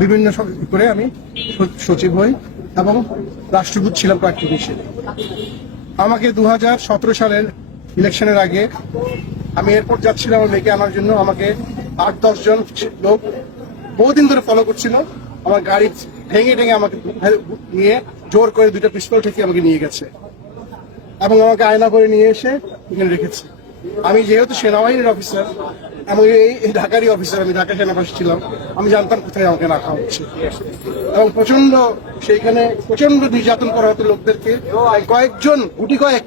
বিভিন্ন করে আমি সচিব হই এবং রাষ্ট্রদূত ছিলাম কয়েকটি দেশে। আমাকে 2017 সালের ইলেকশনের আগে আমি এয়ারপোর্ট যাচ্ছিলাম আমার মেয়েকে আনার জন্য। আমাকে 8-10 জন লোক বহুদিন ধরে ফলো করছিল। আমার গাড়ি ভেঙে আমাকে নিয়ে জোর করে 2টা পিস্তল ঠেকিয়ে আমাকে নিয়ে গেছে এবং আমাকে আয়না করে নিয়ে এসে এখানে রেখেছে। আমি যেহেতু সেনাবাহিনীর অফিসার, আমি এই ঢাকারই অফিসার, আমি ঢাকা সেনাবাসী ছিলাম, আমি জানতাম কোথায় আমাকে রাখা হচ্ছে এবং সেইখানে প্রচন্ড নির্যাতন করা হতো লোকদেরকে। কয়েকজন গুটি কয়েক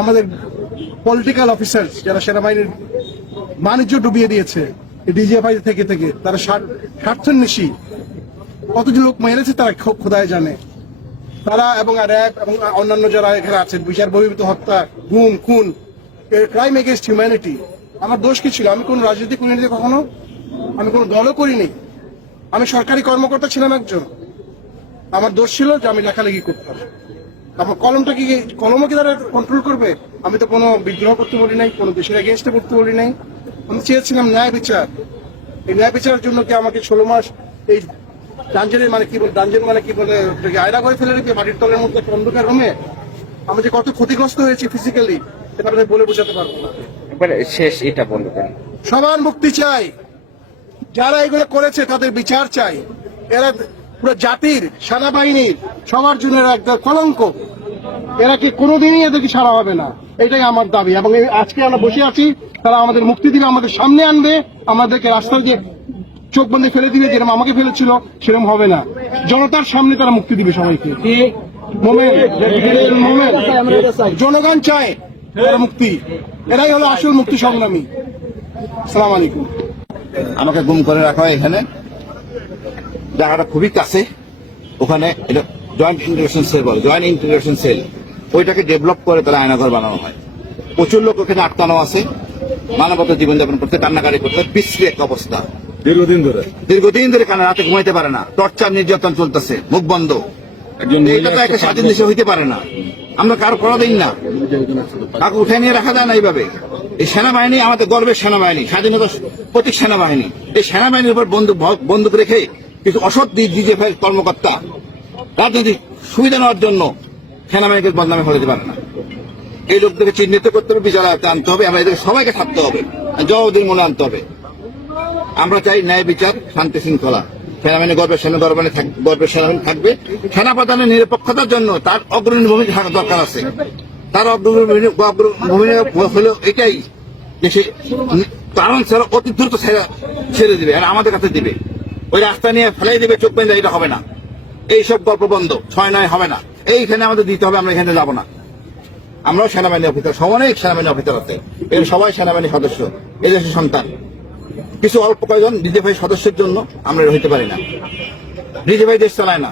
আমাদের পলিটিক্যাল অফিসার যারা সেনাবাহিনীর বাণিজ্য ডুবিয়ে দিয়েছে ডিজিএফআই থেকে তারা স্বার্থন্বেষী কতজন লোক মেরেছে তারা খোদায় জানে। তারা এবং র্যাব এবং অন্যান্য যারা এখানে আছেন, বিচার বহির্ভূত হত্যা, গুম, খুন, ক্রাইম এগেইনস্ট হিউম্যানিটি। আমার দোষ কি ছিল? আমি কোন রাজনৈতিক করিনি কখনো, আমি কোন দলও করিনি, আমি সরকারি কর্মকর্তা ছিলাম একজন। আমার দোষ ছিল যে আমি লেখালেখি করতাম। আমার কলমকে তারা কন্ট্রোল করবে? আমি তো কোনো বিদ্রোহ করতে বলি নাই, কোনো দেশের এগেইনস্টে করতে বলি নাই। আমি চেয়েছিলাম ন্যায় বিচার। এই ন্যায় বিচারের জন্য কি আমাকে 16 মাস এই ডাঞ্জেনের ডাঞ্জেন মানে কি বলে আয়না করে ফেলে রেখে মাটির তলের মধ্যে অন্ধকার রুমে আমি যে কত ক্ষতিগ্রস্ত হয়েছি ফিজিক্যালি সেটা আপনাদের বলে বোঝাতে পারবো না। শেষ এটা বলবেন, সবার মুক্তি চাই, যারা এগুলো করেছে তাদের বিচার চাই। এরা পুরো জাতির, সেনাবাহিনীর সবার জন্য একটা কলঙ্ক। এরা কি কোনোদিনই এদেরকে ছাড়া হবে না, এটাই আমার দাবি। এবং আজকে আমরা বসে আছি, তারা আমাদের মুক্তি দিবে, আমাদের সামনে আনবে, আমাদেরকে রাস্তায় যে চোখ বন্ধে ফেলে দিবে যেরকম আমাকে ফেলেছিল সেরকম হবে না। জনতার সামনে তারা মুক্তি দিবে সবাইকে। জনগণ চায় তারা মুক্তি, এরাই হলো আসল মুক্তি সংগ্রামী। আসসালামু আলাইকুম। আমাকে গুম করে রাখা হয় এখানে, জায়গাটা খুবই কাছে। ওখানে এটা জয়েন্ট ইন্টিগ্রেশন সেল বলে, জয়েন্ট ইন্টিগ্রেশন সেল, ওইটাকে ডেভেলপ করে তারা আয়নাঘর বানানো হয়। প্রচুর লোক ওখানে আটকানো আছে, মানবতা জীবনযাপন করতে, কান্নাকারি করতে, বিশ্রী এক অবস্থা। দীর্ঘদিন ধরে কানে রাতে ঘুমাইতে পারে না, টর্চার নির্যাতন চলতেছে, মুখ বন্ধ। এটা তো একটা স্বাধীন দেশে হইতে পারে না। আমরা কারো করা দিন না, কাউকে উঠে নিয়ে রাখা যায় না এইভাবে। এই সেনাবাহিনী আমাদের গর্বের সেনাবাহিনী, স্বাধীনতা প্রতীক সেনাবাহিনী। এই সেনাবাহিনীর উপর বন্দুক রেখে কিছু অসৎ ডিজিএফআই কর্মকর্তা রাজনৈতিক সুবিধা নেওয়ার জন্য সেনাবাহিনীকে বদনামে ফেলতে পারে না। এই লোকদেরকে চিহ্নিত করতে হবে, বিচার আনতে হবে, আমরা এদেরকে সবাইকে থাকতে হবে, জবাবদিহির মনে আনতে হবে। আমরা চাই ন্যায় বিচার, শান্তি শৃঙ্খলা। সেনাবাহিনী গর্বের সেনাবাহিনী থাকবে। সেনাপ্রধানের নিরপেক্ষতার জন্য তার অগ্রণী ভূমিকা থাকা দরকার আছে। তার ভূমিকা হলো এটাই যে সে কারণ ছাড়া অতি দ্রুত ছেড়ে দিবে, আর আমাদের কাছে দিবে, ওই রাস্তা নিয়ে ফেলাই দিবে, চোখ বেঁধে, এটা হবে না। এইসব গল্প বন্ধ, 6-9 হবে না। এইখানে আমাদের দিতে হবে, আমরা এখানে যাবো না। আমরাও সেনাবাহিনী অফিসার, অনেক সেনাবাহিনী অফিসার আছে, এর সবাই সেনাবাহিনী সদস্য, এই দেশের সন্তান। কিছু অল্প কয়েকজন ডিজিএফআই সদস্যের জন্য আমরা হইতে পারি না। ডিজিএফআই দেশ চালায় না।